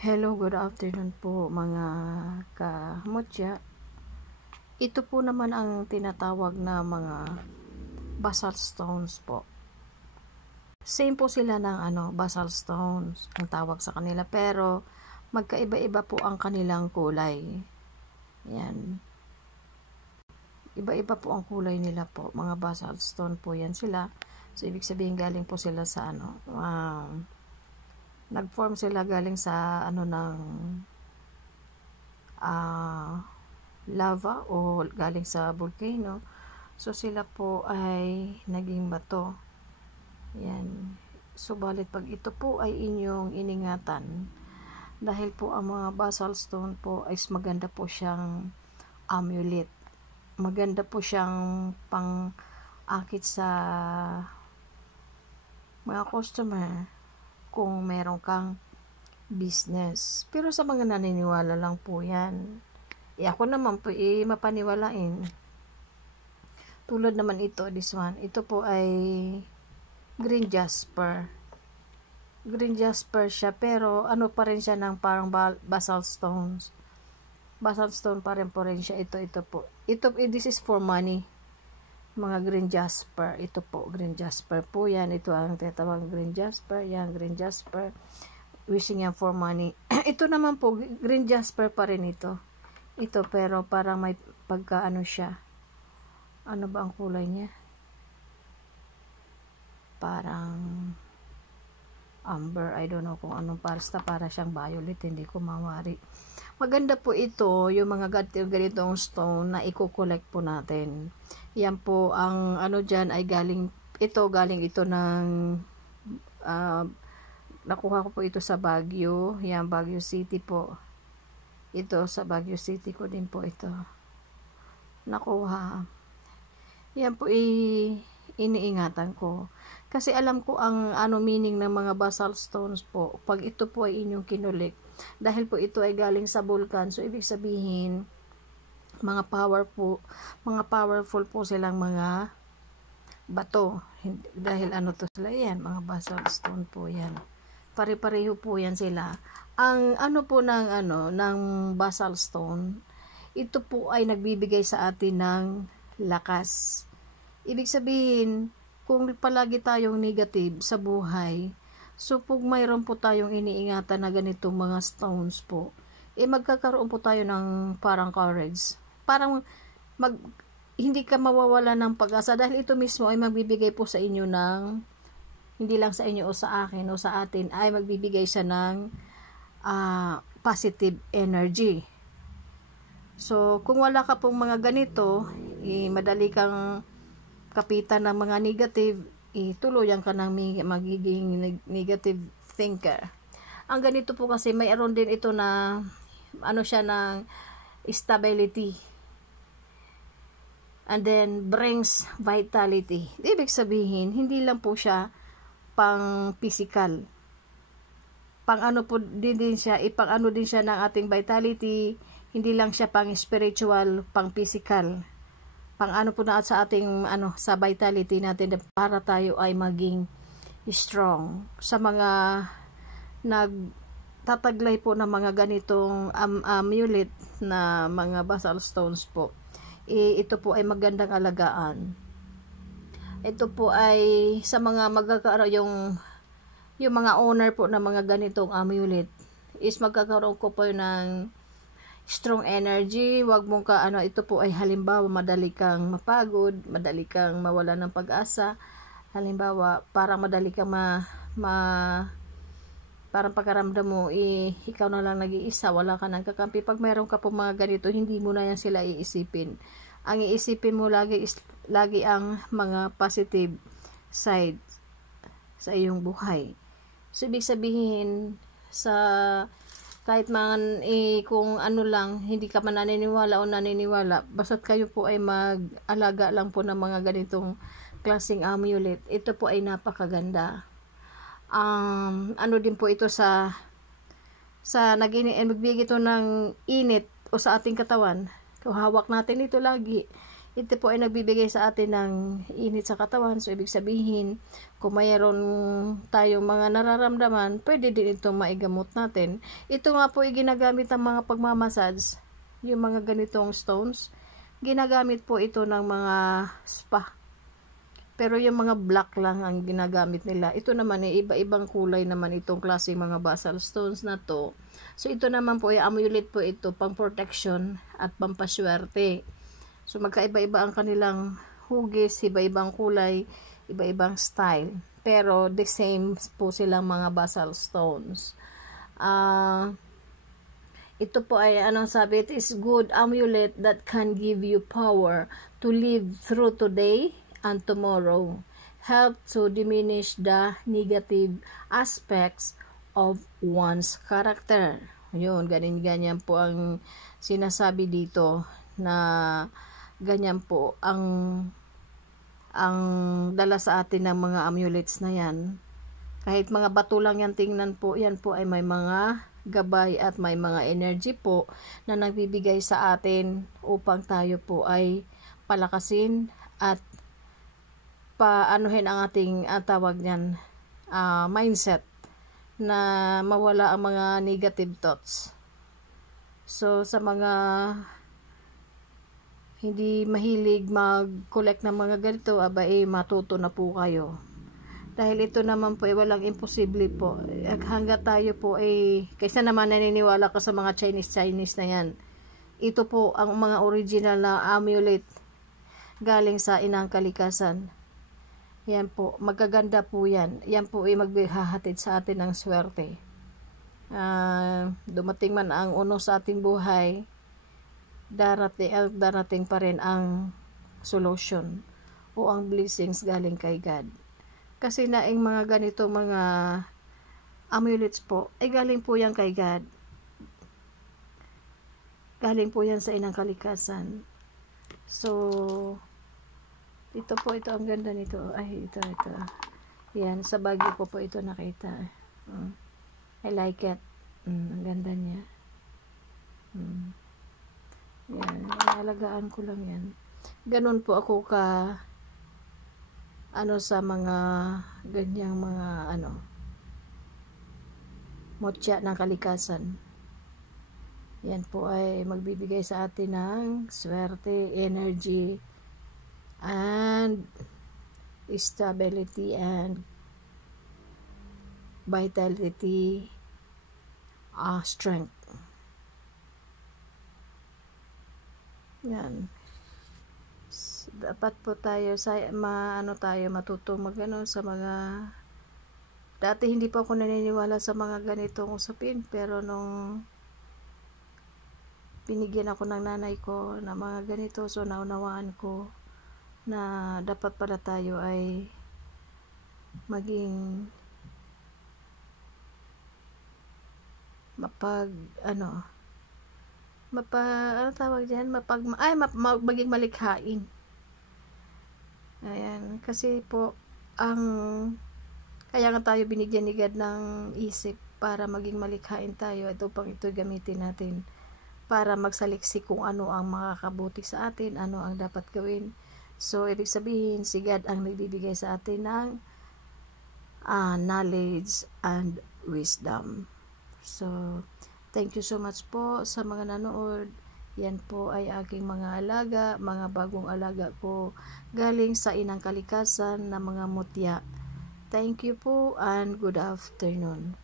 Hello, good afternoon po mga kamutya. Ito po naman ang tinatawag na mga basalt stones po. Same po sila ng basalt stones ang tawag sa kanila, pero magkaiba-iba po ang kanilang kulay. Yan. Iba-iba po ang kulay nila po. Mga basalt stone po yan sila. So ibig sabihin galing po sila sa nag-form sila galing sa lava o galing sa volcano. So sila po ay naging bato. Yan. Subalit pag ito po ay inyong iningatan, dahil po ang mga basalt stone po ay maganda po siyang amulet. Maganda po siyang pang-akit sa mga customer kung meron kang business. Pero sa mga naniniwala lang po yan. Ako naman po mapaniwalain. Tulad naman ito, this one. Ito po ay green jasper. Green jasper siya, pero ano pa rin siya ng parang basalt stones. Basalt stone pa rin po rin siya. Ito po. This is for money. Mga green jasper. Ito po, green jasper po yan. Ito ang tinatawag green jasper. Yan, green jasper. Wishing yan for money. Ito naman po, green jasper pa rin ito. Ito, pero parang may pagkaano siya. Ano ba ang kulay niya? Parang amber. I don't know kung anong pasta. Para siyang violet. Hindi ko mawari. Maganda po ito, yung mga ganitong stone na i-collect po natin. Yan po, ang dyan ay galing ito ng nakuha ko po ito sa Baguio. Yan, Baguio City po. Ito, sa Baguio City ko din po ito nakuha. Yan po iniingatan ko. Kasi alam ko ang meaning ng mga basalt stones po. Pag ito po ay inyong kinulik, dahil po ito ay galing sa vulkan, so ibig sabihin mga powerful po silang mga bato. Dahil to sila yan, mga basalt stone po yan. Pare-pareho po yan sila. Ang po ng basalt stone, ito po ay nagbibigay sa atin ng lakas. Ibig sabihin, kung palagi tayong negative sa buhay, so pag mayroon po tayong iniingatan na ganitong mga stones po, magkakaroon po tayo ng parang courage. Parang hindi ka mawawala ng pag-asa, dahil ito mismo ay magbibigay po sa inyo ng, hindi lang sa inyo o sa akin o sa atin, ay magbibigay siya ng positive energy. So, kung wala ka pong mga ganito, madali kang kapitan ng mga negative, tuluyan ka ng magiging negative thinker. Ang ganito po kasi mayroon din ito na siya ng stability, and then brings vitality. Ibig sabihin, hindi lang po siya pang physical, pang po din siya, din siya ng ating vitality. Hindi lang siya pang spiritual, pang physical, pang po na sa ating sa vitality natin, para tayo ay maging strong. Sa mga nagtataglay po ng mga ganitong amulet na mga basalt stones po, ito po ay magandang alagaan. Ito po ay sa mga magkakaroon yung mga owner po ng mga ganitong amulet is magkakaroon ko po ng strong energy. Wag mong ito po ay halimbawa madali kang mapagod, madali kang mawala ng pag-asa. Halimbawa, parang madali kang parang pagkaramdam mo ikaw na lang nag-iisa, wala ka nang kakampi. Pag meron ka po mga ganito, hindi mo na yan sila iisipin. Ang iisipin mo lagi ang mga positive side sa iyong buhay. So ibig sabihin, kahit man kung lang, hindi ka man naniniwala, basta't kayo po ay mag-alaga lang po ng mga ganitong klaseng amulet, ito po ay napakaganda. Din po ito sa magbigay ito ng init o sa ating katawan. Kung hawak natin ito lagi, ito po ay nagbibigay sa atin ng init sa katawan. So, ibig sabihin, kung mayroon tayong mga nararamdaman, pwede din itong maigamot natin. Ito nga po ay ginagamit ng mga pagmamassage, yung mga ganitong stones. Ginagamit po ito ng mga spa. Pero yung mga black lang ang ginagamit nila. Ito naman ay iba-ibang kulay naman itong klaseng mga basal stones na to. So, ito naman po ay amulet po ito, pang protection at pampaswerte. So, magkaiba-iba ang kanilang hugis, iba-ibang kulay, iba-ibang style. Pero, the same po silang mga basal stones. Ito po ay, anong sabi? It is good amulet that can give you power to live through today and tomorrow. Help to diminish the negative aspects of one's character. Yun, ganyan po ang sinasabi dito na ganyan po ang dala sa atin ng mga amulets na yan. Kahit mga bato lang yan, tingnan po, yan po ay may mga gabay at may mga energy po na nagbibigay sa atin upang tayo po ay palakasin at paanuhin ang ating tawag niyan, mindset na mawala ang mga negative thoughts. So, sa mga hindi mahilig mag-collect ng mga ganito, matuto na po kayo. Dahil ito naman po ay walang imposible po. Hanggat tayo po ay, kaysa naman naniniwala ka sa mga Chinese na yan. Ito po ang mga original na amulet galing sa inang kalikasan. Yan po, magaganda po yan. Yan po ay maghahatid sa atin ng swerte. Dumating man ang uno sa ating buhay, darating pa rin ang solution o ang blessings galing kay God. Kasi naing mga ganito mga amulets po, ay galing po yan kay God. Galing po yan sa inang kalikasan. So, ito ang ganda nito. Ay, ito. Yan, sa Baguio ko po ito nakita. I like it. Ang ganda niya. Yan, alagaan ko lang yan. Ganon po ako sa mga ganyang mga motya ng kalikasan. Yan po ay magbibigay sa atin ng swerte, energy, and stability and vitality, strength. Yan. Dapat po tayo matuto sa mga dati hindi pa ako naniniwala sa mga ganitong usapin, pero nung binigyan ako ng nanay ko na mga ganito, so naunawaan ko na dapat pala tayo ay maging maging malikhain. Ayan, kasi po kaya nga tayo binigyan ni God ng isip para maging malikhain tayo. Ito gamitin natin para magsaliksik kung ano ang makakabuti sa atin, ano ang dapat gawin. So, ibig sabihin, si God ang nagbibigay sa atin ng knowledge and wisdom. So, thank you so much po sa mga nanood. Yan po ay aking mga alaga, mga bagong alaga ko galing sa inang kalikasan na mga mutya. Thank you po and good afternoon.